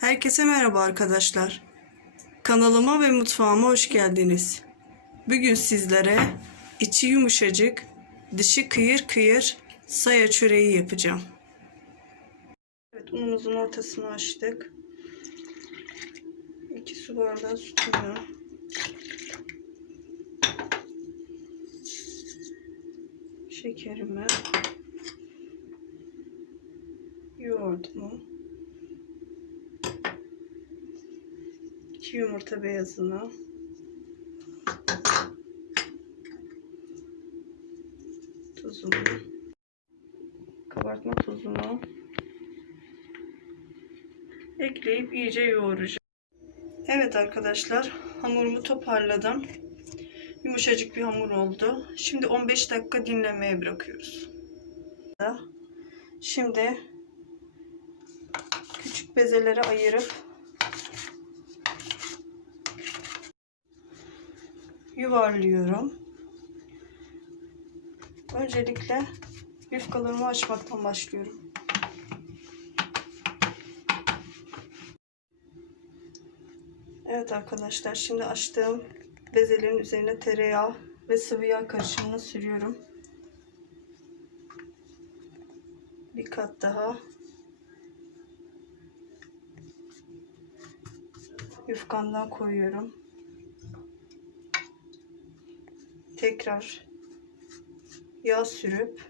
Herkese merhaba arkadaşlar. Kanalıma ve mutfağıma hoş geldiniz. Bugün sizlere içi yumuşacık, dışı kıyır kıyır saya çöreği yapacağım. Evet, unumuzun ortasını açtık. 2 su bardağı sütümü. Şekerimi. Yoğurdumu. 2 yumurta beyazını. Tuzumu. Kabartma tuzunu. Ekleyip iyice yoğuracağım. Evet arkadaşlar hamurumu toparladım. Yumuşacık bir hamur oldu. Şimdi 15 dakika dinlenmeye bırakıyoruz. Şimdi küçük bezelere ayırıp yuvarlıyorum. Öncelikle yufkalarımı açmaktan başlıyorum. Evet arkadaşlar şimdi açtığım bezelerin üzerine tereyağı ve sıvı yağ karışımını sürüyorum. Bir kat daha. Yufkamdan koyuyorum. Tekrar yağ sürüp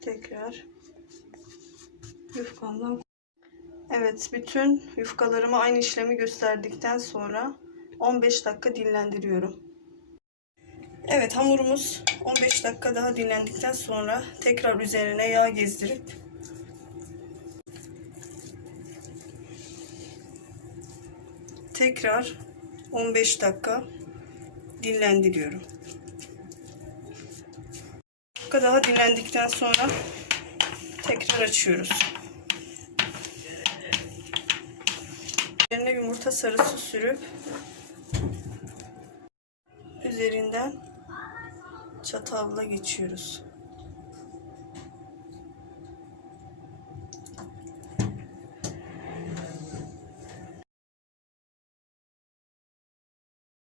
tekrar yufkamdan Evet bütün yufkalarıma aynı işlemi gösterdikten sonra 15 dakika dinlendiriyorum. Evet hamurumuz 15 dakika daha dinlendikten sonra tekrar üzerine yağ gezdirip tekrar 15 dakika dinlendiriyorum. dakika daha dinlendikten sonra tekrar açıyoruz. Üzerine yumurta sarısı sürüp üzerinden çatalla geçiyoruz.